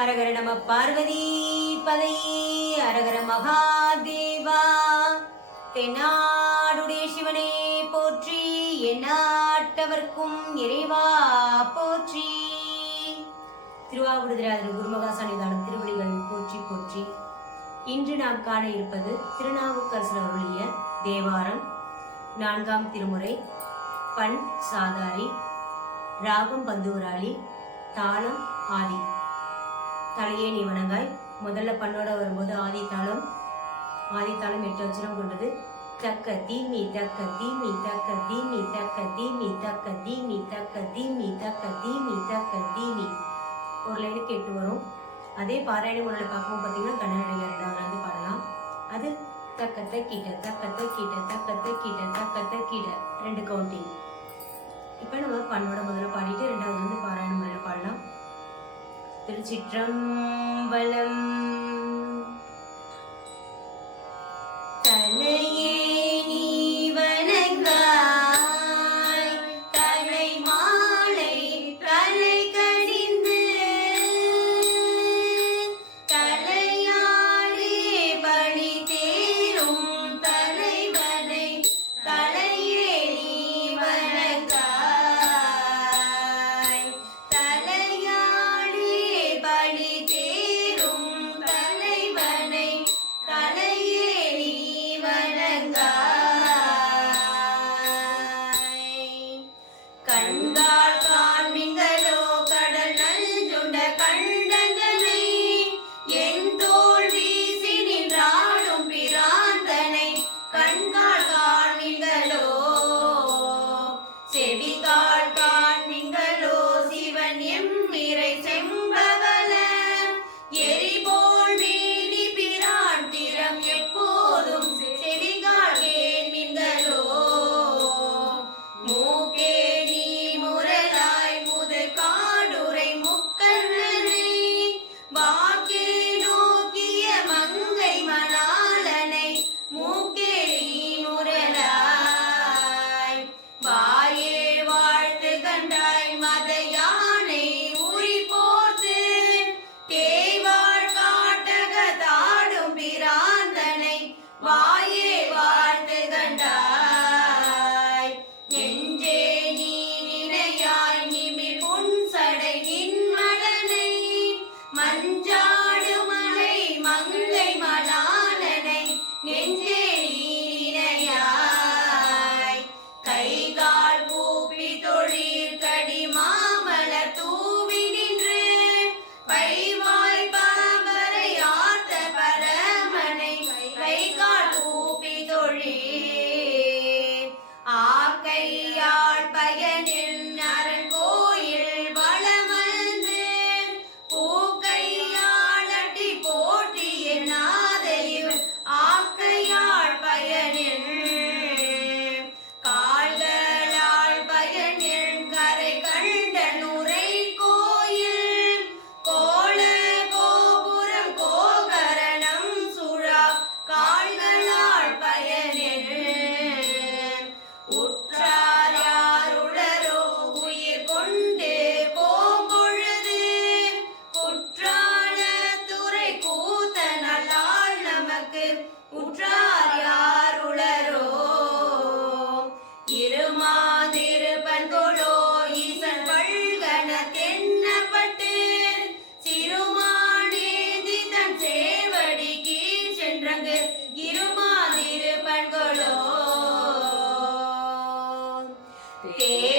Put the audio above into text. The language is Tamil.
அரகர நம பார்வதி பதை அரகர மகாதேவா. தென்னாடுடைய சிவனே போற்றி என்னாட்டவர்க்கும் இறைவா போற்றி. திருவாவூடுதிராதர் குருமகா சன்னிதான திருவடிகள் போற்றி போற்றி. இன்று நாம் காண இருப்பது திருநாவுக்கரசர் அருளிய தேவாரம். நான்காம் திருமுறை பண் சாதாரி ராகம் பந்துவராளி தாளம் ஆதி. தலையே நீ வணங்காய். முதல்ல பண்ணோட வரும்போது ஆதித்தாளம் ஆதித்தாளம் எட்டு அச்சுரம் கொண்டது. தக்க தீமி தக்க தீமி தக்க தீமி தக்க தீமி தக்க தீமி தக்க தீமி தக்க தீமி தக்க தீமி. ஒரு லைனுக்கு எட்டு வரும். அதே பாராயண முறையில் பார்க்கும்போது பார்த்தீங்கன்னா கண்ணனடியில் ரெண்டாவது வந்து பாடலாம். அது தக்க கீட்ட தக்க கீட்ட தக்க கீட்ட தக்க கீட ரெண்டு கவுண்டிங் இப்போ நம்ம பண்ணோட திருச்சிற்றம்பலம் மலாடு மலை மங்கை மலா Hey.